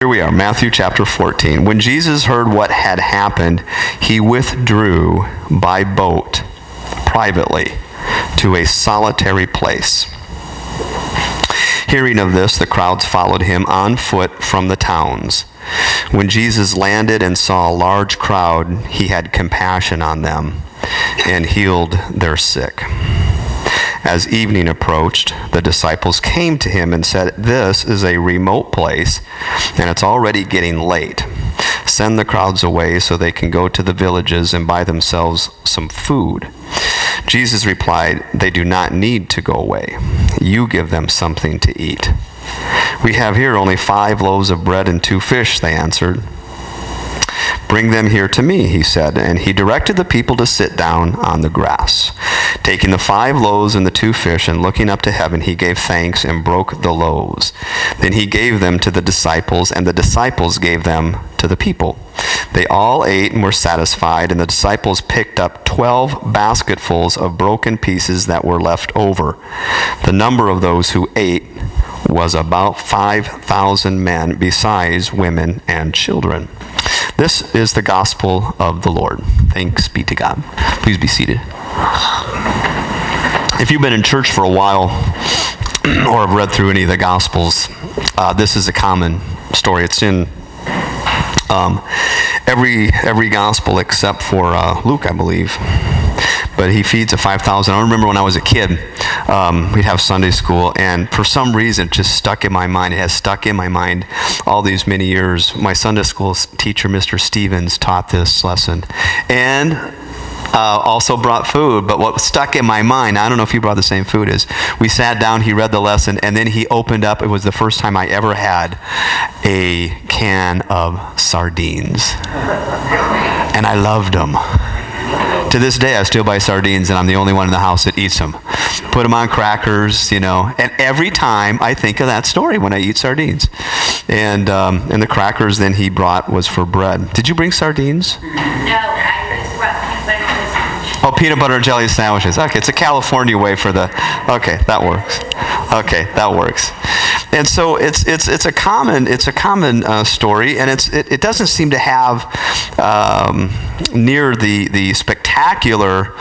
Here we are, Matthew chapter 14. When Jesus heard what had happened, he withdrew by boat privately to a solitary place. Hearing of this, the crowds followed him on foot from the towns. When Jesus landed and saw a large crowd, he had compassion on them and healed their sick. As evening approached, the disciples came to him and said, "This is a remote place, and it's already getting late. Send the crowds away so they can go to the villages and buy themselves some food." Jesus replied, "They do not need to go away. You give them something to eat." "We have here only 5 loaves of bread and 2 fish," they answered. "Bring them here to me," he said, and he directed the people to sit down on the grass. Taking the 5 loaves and the 2 fish and looking up to heaven, he gave thanks and broke the loaves. Then he gave them to the disciples, and the disciples gave them to the people. They all ate and were satisfied, and the disciples picked up 12 basketfuls of broken pieces that were left over. The number of those who ate was about 5,000 men, besides women and children. This is the gospel of the Lord. Thanks be to God. Please be seated. If you've been in church for a while or have read through any of the gospels, this is a common story. It's in every gospel except for Luke, I believe. But he feeds a 5,000. I remember when I was a kid, we'd have Sunday school, and for some reason it just stuck in my mind. It has stuck in my mind all these many years. My Sunday school teacher, Mr. Stevens, taught this lesson. And also brought food, but what stuck in my mind, I don't know if he brought the same food, is we sat down, he read the lesson, and then he opened up, it was the first time I ever had a can of sardines. And I loved them. To this day, I still buy sardines, and I'm the only one in the house that eats them. Put them on crackers, and every time I think of that story when I eat sardines. And the crackers then he brought was for bread. Did you bring sardines? No, I just brought peanut butter and jelly sandwiches. Oh, peanut butter and jelly sandwiches. Okay, it's a California way for the. Okay, that works. Okay, that works. And so it's a common story, and it doesn't seem to have near the spectacular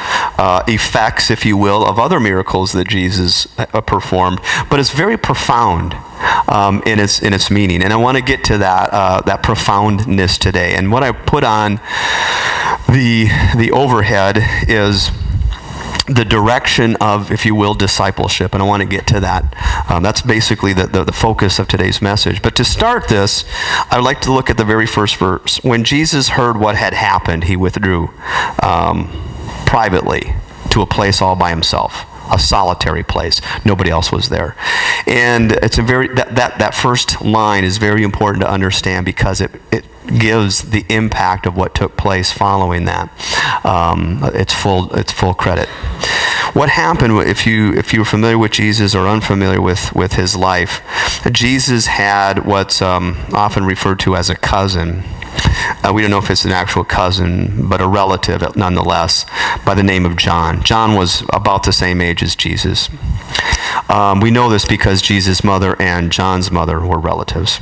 effects, if you will, of other miracles that Jesus performed, but it's very profound in its meaning. And I want to get to that profoundness today. And what I put on the overhead is the direction of, if you will, discipleship. And I want to get to that. That's basically the focus of today's message. But to start this, I'd like to look at the very first verse. When Jesus heard what had happened, he withdrew privately to a place all by himself, a solitary place. Nobody else was there. And it's that first line is very important to understand, because it gives the impact of what took place following that. It's full credit. What happened, if you're familiar with Jesus or unfamiliar with his life, Jesus had what's often referred to as a cousin. We don't know if it's an actual cousin, but a relative nonetheless, by the name of John. John was about the same age as Jesus. We know this because Jesus' mother and John's mother were relatives.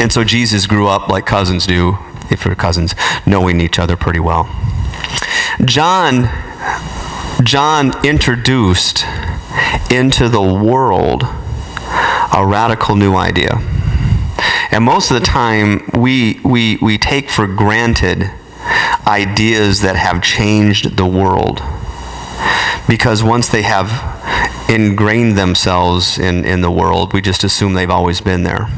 And so Jesus grew up like cousins do, if you're cousins, knowing each other pretty well. John introduced into the world a radical new idea. And most of the time, we take for granted ideas that have changed the world, because once they have ingrained themselves in the world, we just assume they've always been there.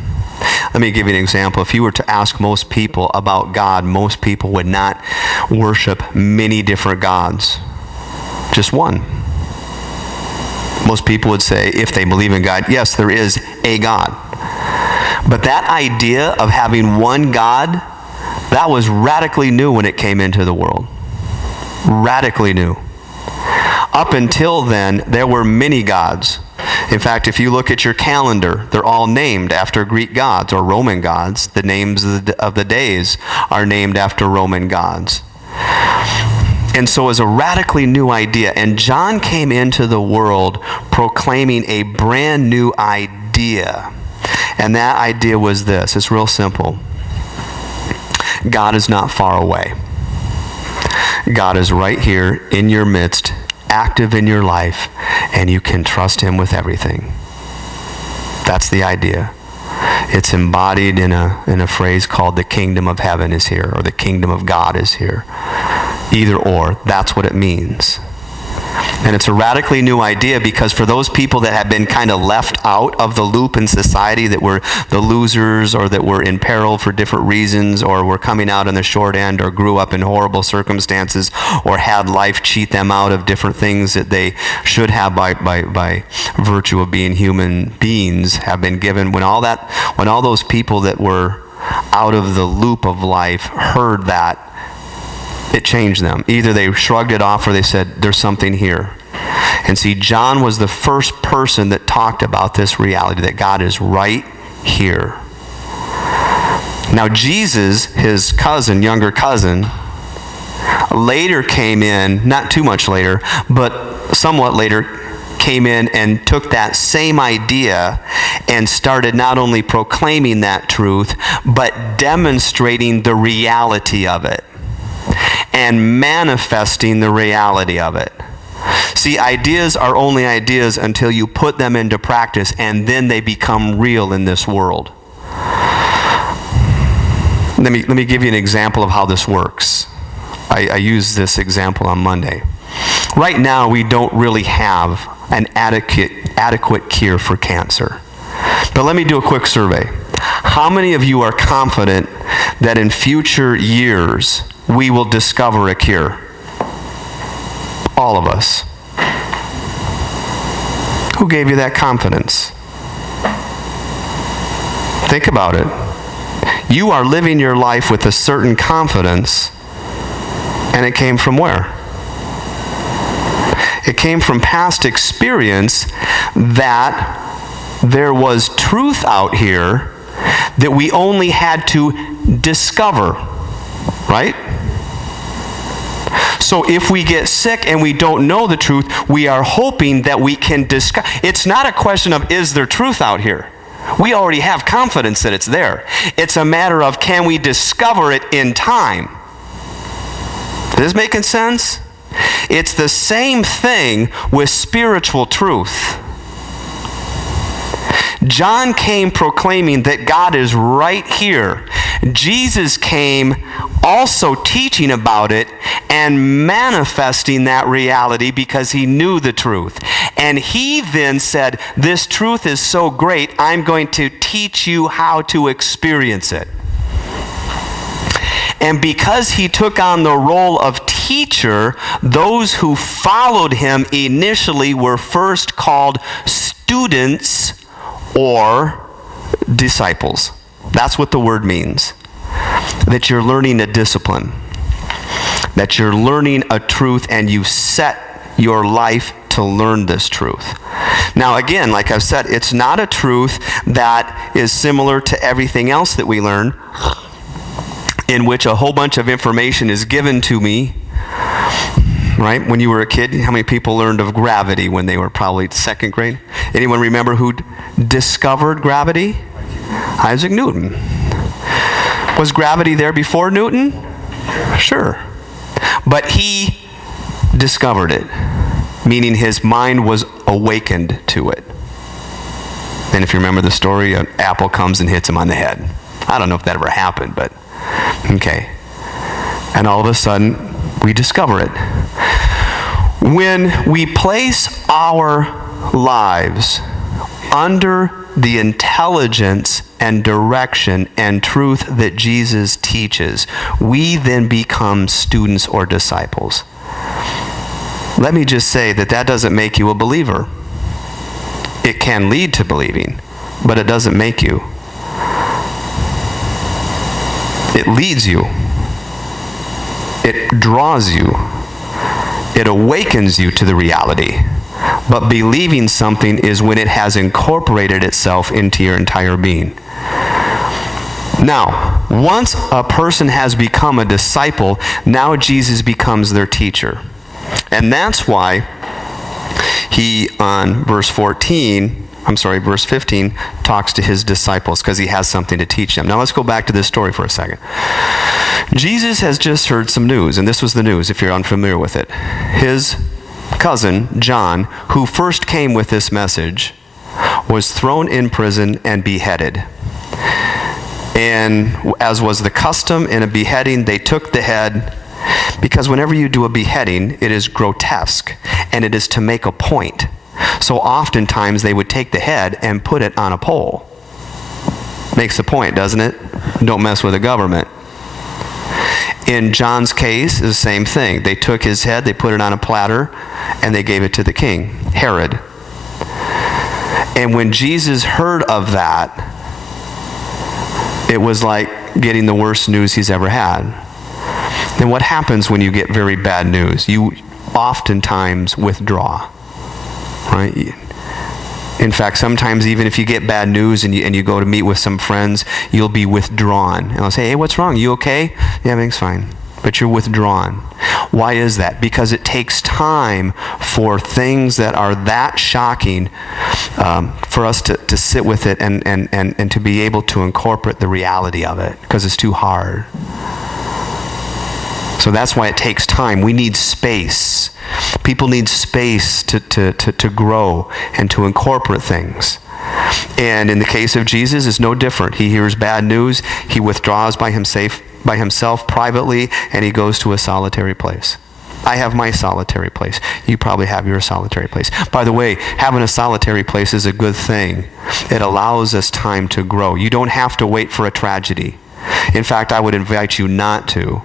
Let me give you an example. If you were to ask most people about God, most people would not worship many different gods, just one. Most people would say, if they believe in God, yes, there is a God. But that idea of having one God, that was radically new when it came into the world. Radically new. Up until then, there were many gods. In fact, if you look at your calendar, they're all named after Greek gods or Roman gods. The names of the days are named after Roman gods. And so it was a radically new idea. And John came into the world proclaiming a brand new idea And that idea was this. It's real simple. God is not far away. God is right here in your midst, active in your life, and you can trust him with everything. That's the idea. It's embodied in a phrase called the kingdom of heaven is here, or the kingdom of God is here. Either or, that's what it means. And it's a radically new idea because for those people that have been kind of left out of the loop in society, that were the losers or that were in peril for different reasons or were coming out on the short end or grew up in horrible circumstances or had life cheat them out of different things that they should have by virtue of being human beings have been given. When all those people that were out of the loop of life heard that, it changed them. Either they shrugged it off or they said, there's something here. And see, John was the first person that talked about this reality, that God is right here. Now Jesus, his cousin, younger cousin, later came in, not too much later, but somewhat later, came in and took that same idea and started not only proclaiming that truth, but demonstrating the reality of it and manifesting the reality of it. See, ideas are only ideas until you put them into practice, and then they become real in this world. Let me give you an example of how this works. I used this example on Monday. Right now, we don't really have an adequate cure for cancer. But let me do a quick survey. How many of you are confident that in future years we will discover a cure? All of us. Who gave you that confidence? Think about it. You are living your life with a certain confidence, and it came from where? It came from past experience that there was truth out here that we only had to discover, right? So if we get sick and we don't know the truth, we are hoping that we can discover. It's not a question of, is there truth out here? We already have confidence that it's there. It's a matter of, can we discover it in time? Is this making sense? It's the same thing with spiritual truth. John came proclaiming that God is right here. Jesus came also teaching about it and manifesting that reality because he knew the truth. And he then said, this truth is so great, I'm going to teach you how to experience it. And because he took on the role of teacher, those who followed him initially were first called students or disciples. That's what the word means. That you're learning a discipline. That you're learning a truth and you set your life to learn this truth. Now again, like I've said, it's not a truth that is similar to everything else that we learn, in which a whole bunch of information is given to me. Right? When you were a kid, how many people learned of gravity when they were probably second grade? Anyone remember who discovered gravity? Isaac Newton. Was gravity there before Newton? Sure. But he discovered it, meaning his mind was awakened to it. And if you remember the story, an apple comes and hits him on the head. I don't know if that ever happened, but okay. And all of a sudden, we discover it. When we place our lives under the intelligence and direction and truth that Jesus teaches, we then become students or disciples. Let me just say that doesn't make you a believer. It can lead to believing, but it doesn't make you. It leads you. It draws you. It awakens you to the reality. But believing something is when it has incorporated itself into your entire being. Now, once a person has become a disciple, now Jesus becomes their teacher. And that's why he, on verse 14, verse 15 talks to his disciples because he has something to teach them. Now let's go back to this story for a second. Jesus has just heard some news, and this was the news if you're unfamiliar with it. His cousin, John, who first came with this message, was thrown in prison and beheaded. And as was the custom in a beheading, they took the head, because whenever you do a beheading, it is grotesque, and it is to make a point. So oftentimes they would take the head and put it on a pole. Makes the point, doesn't it? Don't mess with the government. In John's case, it's the same thing. They took his head, they put it on a platter, and they gave it to the king, Herod. And when Jesus heard of that, it was like getting the worst news he's ever had. And what happens when you get very bad news? You oftentimes withdraw, right? In fact, sometimes even if you get bad news and you go to meet with some friends, you'll be withdrawn. And I'll say, hey, what's wrong? You okay? Yeah, everything's fine. But you're withdrawn. Why is that? Because it takes time for things that are that shocking for us to sit with it and to be able to incorporate the reality of it, because it's too hard. So that's why it takes time. We need space. People need space to grow and to incorporate things. And in the case of Jesus, it's no different. He hears bad news, he withdraws by himself privately, and he goes to a solitary place. I have my solitary place. You probably have your solitary place. By the way, having a solitary place is a good thing. It allows us time to grow. You don't have to wait for a tragedy. In fact, I would invite you not to.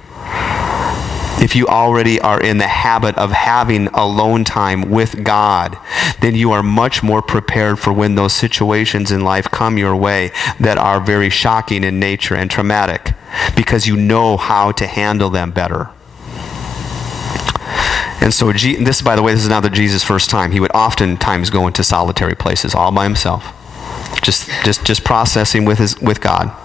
If you already are in the habit of having alone time with God, then you are much more prepared for when those situations in life come your way that are very shocking in nature and traumatic, because you know how to handle them better. And so this, by the way, this is not Jesus' first time. He would oftentimes go into solitary places all by himself, just processing with God.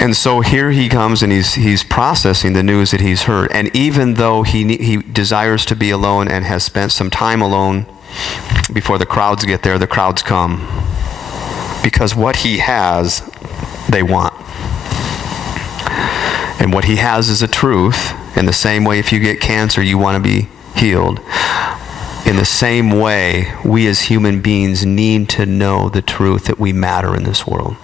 And so here he comes and he's processing the news that he's heard. And even though he desires to be alone and has spent some time alone before the crowds get there, the crowds come. Because what he has, they want. And what he has is a truth. In the same way, if you get cancer, you want to be healed. In the same way, we as human beings need to know the truth that we matter in this world.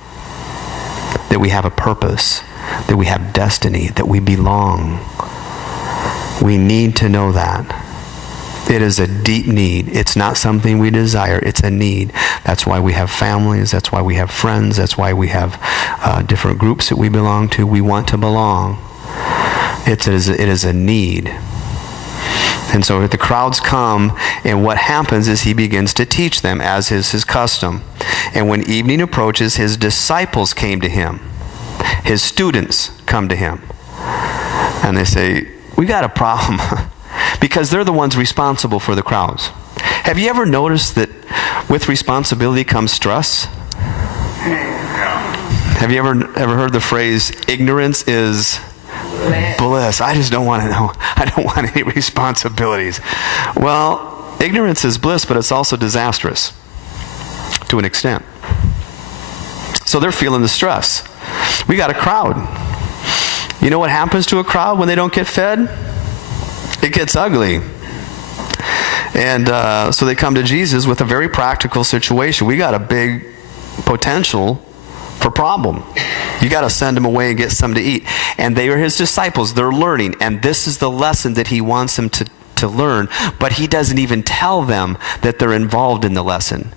That we have a purpose, that we have destiny, that we belong. We need to know that. It is a deep need. It's not something we desire. It's a need. That's why we have families. That's why we have friends. That's why we have different groups that we belong to. We want to belong. It is a need. And so the crowds come, and what happens is he begins to teach them, as is his custom. And when evening approaches, his disciples came to him. His students come to him. And they say, we got a problem. Because they're the ones responsible for the crowds. Have you ever noticed that with responsibility comes stress? Have you ever heard the phrase, ignorance is bliss? I just don't want to know. I don't want any responsibilities. Well, ignorance is bliss, but it's also disastrous to an extent. So they're feeling the stress. We got a crowd. You know what happens to a crowd when they don't get fed? It gets ugly. And so they come to Jesus with a very practical situation. We got a big potential for problem. You got to send them away and get some to eat. And they are his disciples. They're learning. And this is the lesson that he wants them to learn. But he doesn't even tell them that they're involved in the lesson.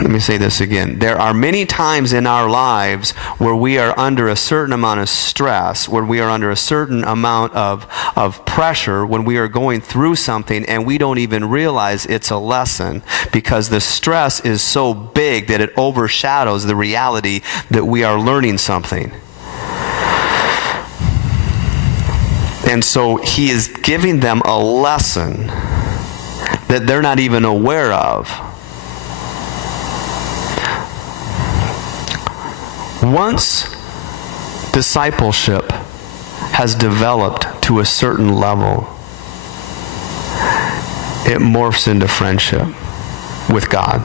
Let me say this again. There are many times in our lives where we are under a certain amount of stress, where we are under a certain amount of pressure, when we are going through something and we don't even realize it's a lesson, because the stress is so big that it overshadows the reality that we are learning something. And so he is giving them a lesson that they're not even aware of. Once discipleship has developed to a certain level, it morphs into friendship. with God.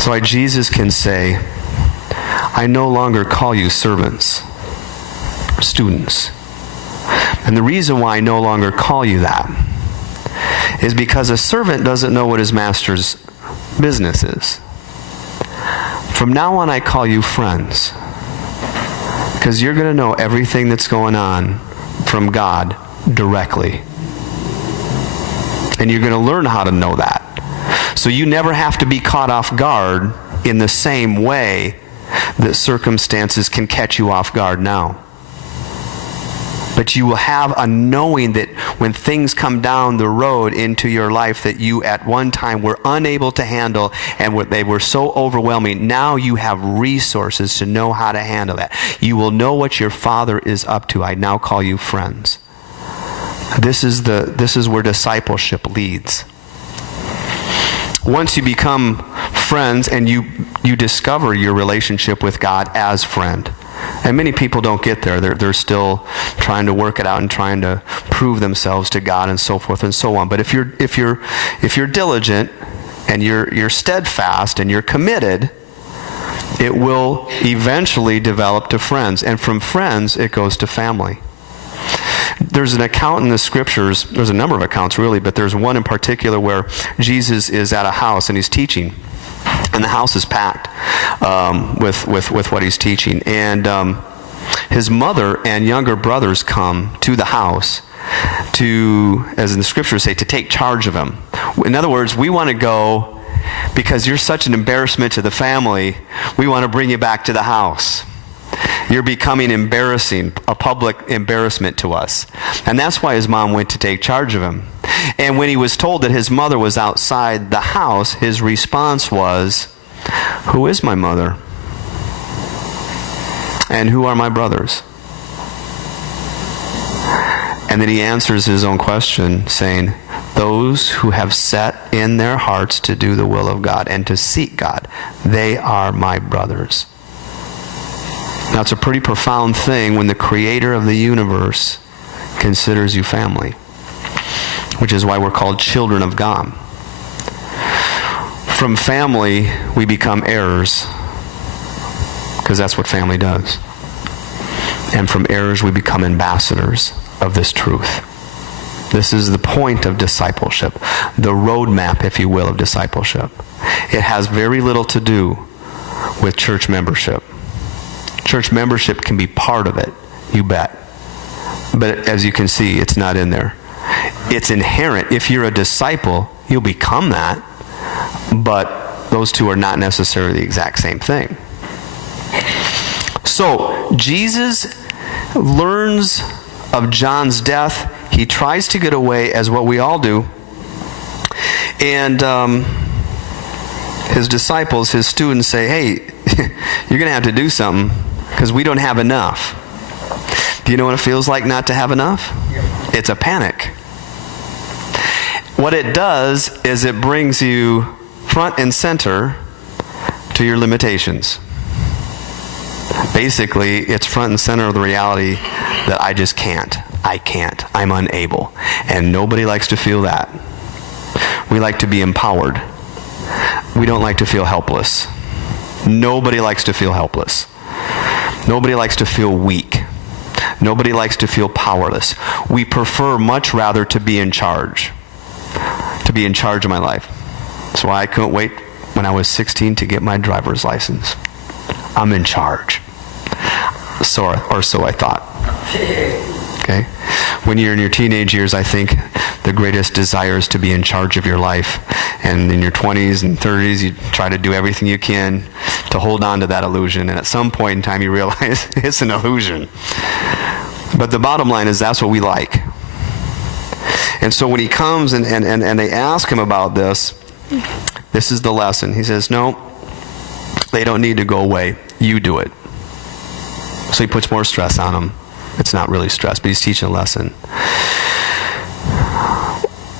So Jesus can say, I no longer call you servants, students. And the reason why I no longer call you that is because a servant doesn't know what his master's business is. From now on, I call you friends, because you're going to know everything that's going on from God directly. And you're going to learn how to know that. So you never have to be caught off guard in the same way that circumstances can catch you off guard now. But you will have a knowing that when things come down the road into your life that you at one time were unable to handle and they were so overwhelming, now you have resources to know how to handle that. You will know what your Father is up to. I now call you friends. This is where discipleship leads. Once you become friends and you discover your relationship with God as friend. And many people don't get there. They're still trying to work it out and trying to prove themselves to God and so forth and so on. But if you're diligent and you're steadfast and you're committed, it will eventually develop to friends. And from friends, it goes to family. There's an account in the scriptures, there's a number of accounts really, but there's one in particular where Jesus is at a house and he's teaching. And the house is packed with what he's teaching. And his mother and younger brothers come to the house to, as in the scriptures say, to take charge of him. In other words, we want to go because you're such an embarrassment to the family. We want to bring you back to the house. You're becoming embarrassing, a public embarrassment to us. And that's why his mom went to take charge of him. And when he was told that his mother was outside the house, his response was, who is my mother? And who are my brothers? And then he answers his own question saying, those who have set in their hearts to do the will of God and to seek God, they are my brothers. Now, it's a pretty profound thing when the creator of the universe considers you family, which is why we're called children of God. From family, we become heirs, because that's what family does. And from heirs, we become ambassadors of this truth. This is the point of discipleship, the roadmap, if you will, of discipleship. It has very little to do with church membership. Church membership can be part of it, you bet. But as you can see, it's not in there. It's inherent. If you're a disciple, you'll become that. But those two are not necessarily the exact same thing. So, Jesus learns of John's death. He tries to get away, as what we all do. And his disciples, his students say, hey, you're going to have to do something because we don't have enough. Do you know what it feels like not to have enough? It's a panic. What it does is it brings you front and center to your limitations. Basically, it's front and center of the reality that I just can't. I can't. I'm unable. And nobody likes to feel that. We like to be empowered. We don't like to feel helpless. Nobody likes to feel helpless. Nobody likes to feel weak. Nobody likes to feel powerless. We prefer much rather to be in charge. To be in charge of my life. That's why I couldn't wait when I was 16 to get my driver's license. I'm in charge. So I thought. Okay? When you're in your teenage years, I think the greatest desire is to be in charge of your life. And in your 20s and 30s, you try to do everything you can to hold on to that illusion. And at some point in time, you realize it's an illusion. But the bottom line is that's what we like. And so when he comes and they ask him about this, this is the lesson. He says, no, they don't need to go away. You do it. So he puts more stress on them. It's not really stress, but he's teaching a lesson.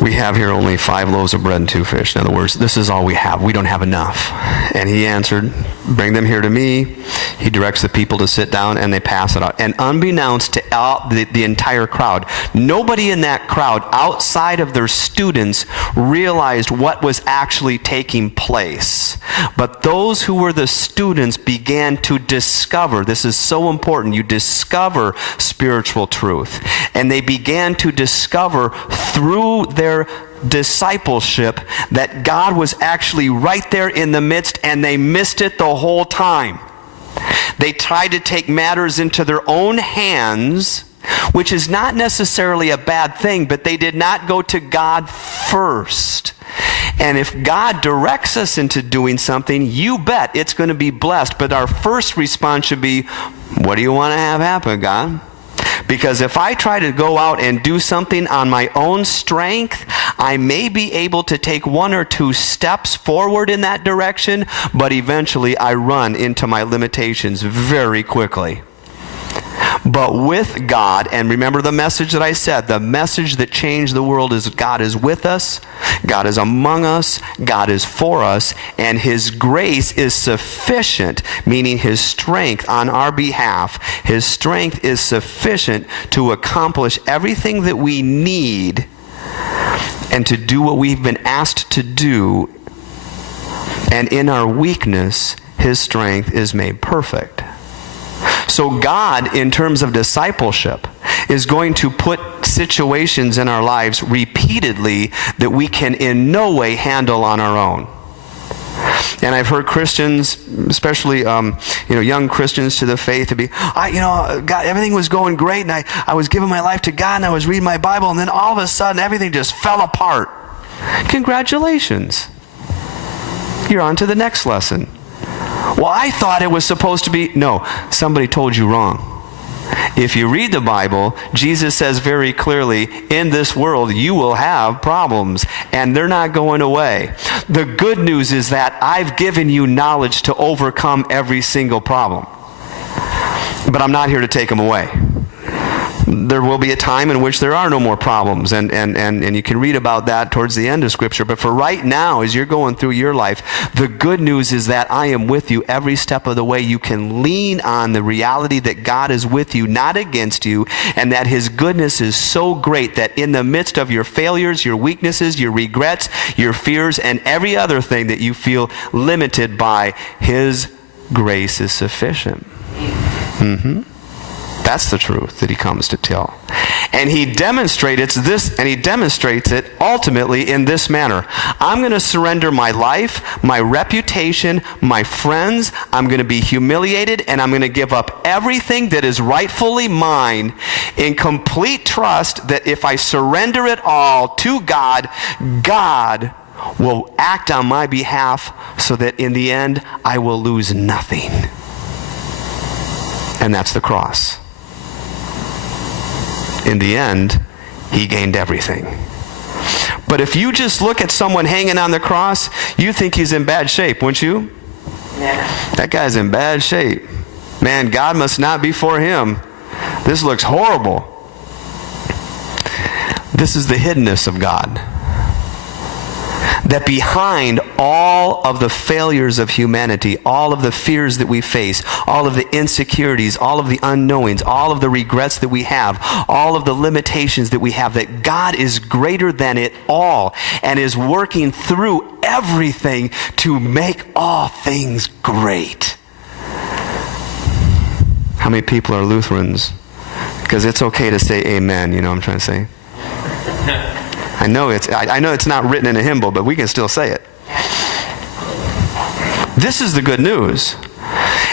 We have here only 5 loaves of bread and 2 fish. In other words, this is all we have. We don't have enough. And he answered bring them here to me. He directs the people to sit down, and they pass it out. And unbeknownst to the entire crowd, nobody in that crowd outside of their students realized what was actually taking place. But those who were the students began to discover, this is so important, you discover spiritual truth. And they began to discover through their discipleship that God was actually right there in the midst, and they missed it the whole time. They tried to take matters into their own hands, which is not necessarily a bad thing, but they did not go to God first. And if God directs us into doing something, you bet it's going to be blessed. But our first response should be, what do you want to have happen, God? Because if I try to go out and do something on my own strength, I may be able to take 1 or 2 steps forward in that direction, but eventually I run into my limitations very quickly. But with God, and remember the message that I said, the message that changed the world is God is with us, God is among us, God is for us, and His grace is sufficient, meaning His strength on our behalf. His strength is sufficient to accomplish everything that we need and to do what we've been asked to do. And in our weakness, His strength is made perfect. So God, in terms of discipleship, is going to put situations in our lives repeatedly that we can in no way handle on our own. And I've heard Christians, especially young Christians to the faith, to be, God, everything was going great, and I was giving my life to God, and I was reading my Bible, and then all of a sudden everything just fell apart. Congratulations. You're on to the next lesson. Well, I thought it was supposed to be... No, somebody told you wrong. If you read the Bible, Jesus says very clearly, in this world you will have problems, and they're not going away. The good news is that I've given you knowledge to overcome every single problem. But I'm not here to take them away. There will be a time in which there are no more problems, and you can read about that towards the end of Scripture. But for right now, as you're going through your life, the good news is that I am with you every step of the way. You can lean on the reality that God is with you, not against you, and that His goodness is so great that in the midst of your failures, your weaknesses, your regrets, your fears, and every other thing that you feel limited by, His grace is sufficient. That's the truth that He comes to tell. And He demonstrates it ultimately in this manner. I'm going to surrender my life, my reputation, my friends. I'm going to be humiliated, and I'm going to give up everything that is rightfully mine in complete trust that if I surrender it all to God, God will act on my behalf so that in the end I will lose nothing. And that's the cross. In the end, He gained everything. But if you just look at someone hanging on the cross, you think he's in bad shape, wouldn't you? Yeah. That guy's in bad shape. Man, God must not be for him. This looks horrible. This is the hiddenness of God. That behind all of the failures of humanity, all of the fears that we face, all of the insecurities, all of the unknowings, all of the regrets that we have, all of the limitations that we have, that God is greater than it all and is working through everything to make all things great. How many people are Lutherans? Because it's okay to say amen, you know what I'm trying to say? I know it's not written in a hymn book, but we can still say it. This is the good news.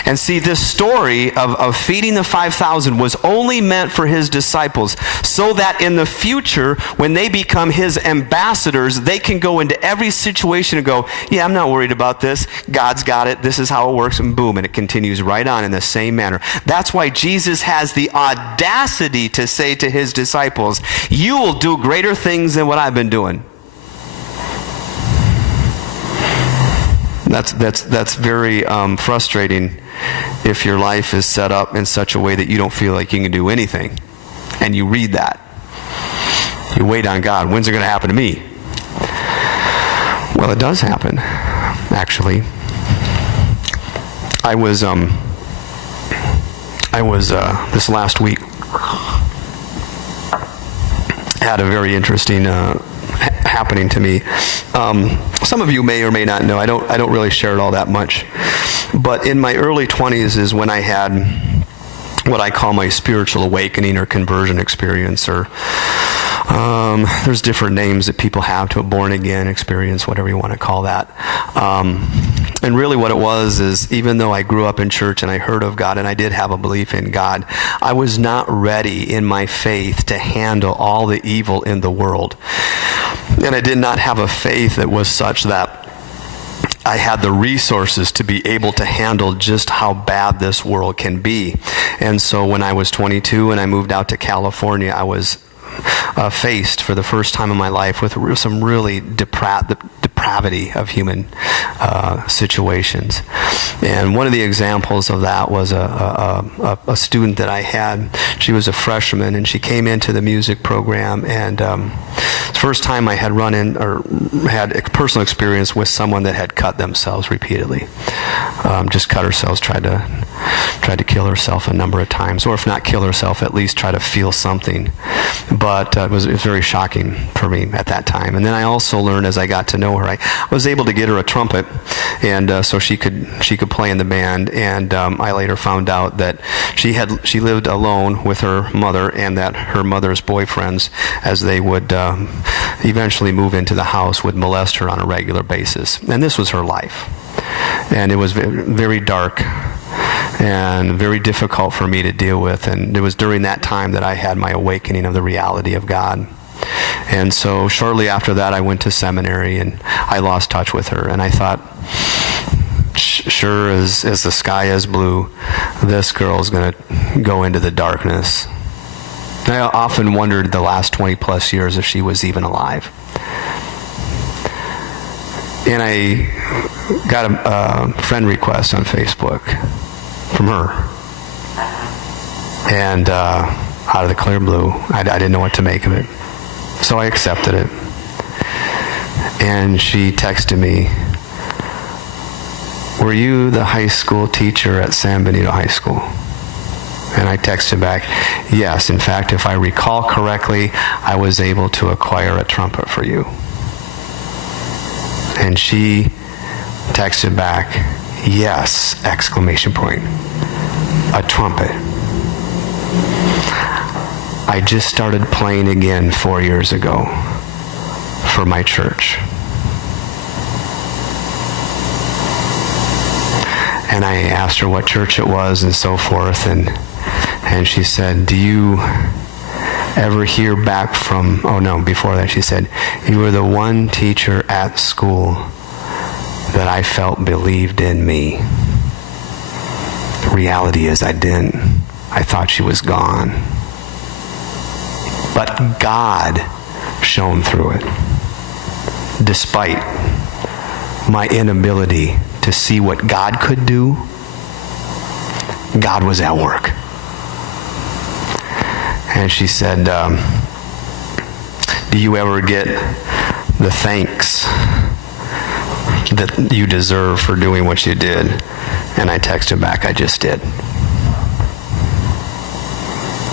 And see, this story of feeding the 5,000 was only meant for His disciples, so that in the future, when they become His ambassadors, they can go into every situation and go, yeah, I'm not worried about this. God's got it. This is how it works. And boom, and it continues right on in the same manner. That's why Jesus has the audacity to say to His disciples, you will do greater things than what I've been doing. That's very frustrating if your life is set up in such a way that you don't feel like you can do anything. And you read that. You wait on God. When's it going to happen to me? Well, it does happen, actually. I was this last week had a very interesting happening to me. Some of you may or may not know. I don't really share it all that much. But in my early 20s is when I had what I call my spiritual awakening or conversion experience, or there's different names that people have to a born again experience, whatever you want to call that. And really what it was is, even though I grew up in church and I heard of God and I did have a belief in God, I was not ready in my faith to handle all the evil in the world. And I did not have a faith that was such that I had the resources to be able to handle just how bad this world can be. And so when I was 22 and I moved out to California, I was faced for the first time in my life with some really depravity of human situations. And one of the examples of that was a student that I had. She was a freshman, and she came into the music program, and it's the first time I had run in or had a personal experience with someone that had cut themselves repeatedly. Just cut herself, tried to kill herself a number of times, or if not kill herself, at least try to feel something. But it was very shocking for me at that time. And then I also learned, as I got to know her, I was able to get her a trumpet, and so she could play in the band. And I later found out that she lived alone with her mother, and that her mother's boyfriends, as they would eventually move into the house, would molest her on a regular basis. And this was her life. And it was very dark and very difficult for me to deal with. And it was during that time that I had my awakening of the reality of God. And so shortly after that, I went to seminary, and I lost touch with her. And I thought, sure as the sky is blue, this girl is going to go into the darkness. I often wondered the last 20 plus years if she was even alive. And I got a friend request on Facebook from her. And out of the clear blue, I didn't know what to make of it. So I accepted it. And she texted me, "Were you the high school teacher at San Benito High School?" And I texted back, "Yes. In fact, if I recall correctly, I was able to acquire a trumpet for you." And she texted back, "Yes, exclamation point, a trumpet. I just started playing again 4 years ago for my church." And I asked her what church it was and so forth, and she said, "Do you ever hear back from," oh no, before that she said, "You were the one teacher at school that I felt believed in me. The reality is I didn't. I thought she was gone. But God shone through it. Despite my inability to see what God could do, God was at work." And she said, "Do you ever get the thanks that you deserve for doing what you did?" And I texted back, "I just did."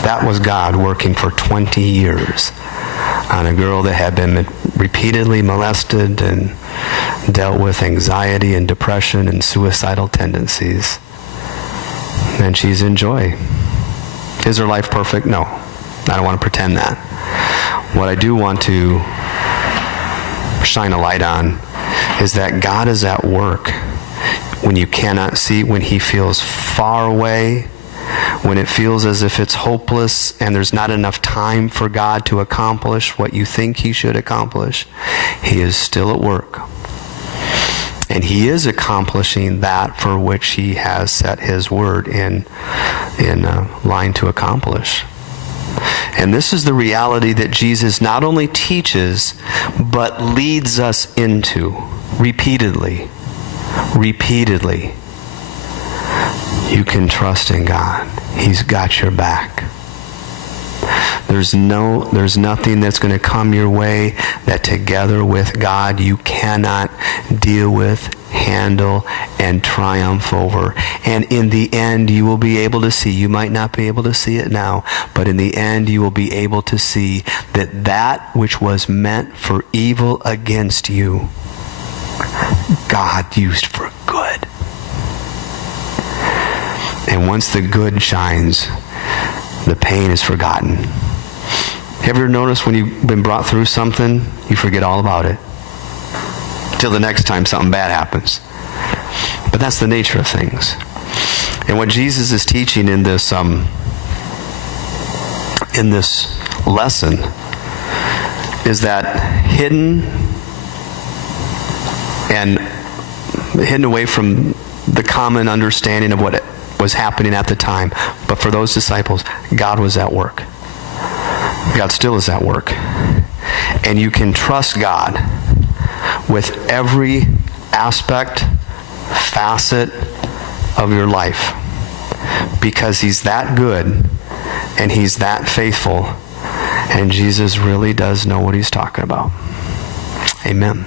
That was God working for 20 years on a girl that had been repeatedly molested and dealt with anxiety and depression and suicidal tendencies. And she's in joy. Is her life perfect? No. I don't want to pretend that. What I do want to shine a light on is that God is at work when you cannot see, when He feels far away, when it feels as if it's hopeless and there's not enough time for God to accomplish what you think He should accomplish. He is still at work. And He is accomplishing that for which He has set His word in line to accomplish. And this is the reality that Jesus not only teaches, but leads us into repeatedly. Repeatedly. You can trust in God. He's got your back. There's nothing that's going to come your way that together with God you cannot deal with, handle, and triumph over. And in the end, you will be able to see. You might not be able to see it now, but in the end, you will be able to see that that which was meant for evil against you, God used for good. And once the good shines, the pain is forgotten. Have you ever noticed when you've been brought through something, you forget all about it? Till the next time something bad happens. But that's the nature of things. And what Jesus is teaching in this lesson is that hidden away from the common understanding of what was happening at the time. But for those disciples, God was at work. God still is at work. And you can trust God with every aspect, facet of your life, because he's that good and he's that faithful, and Jesus really does know what he's talking about. Amen.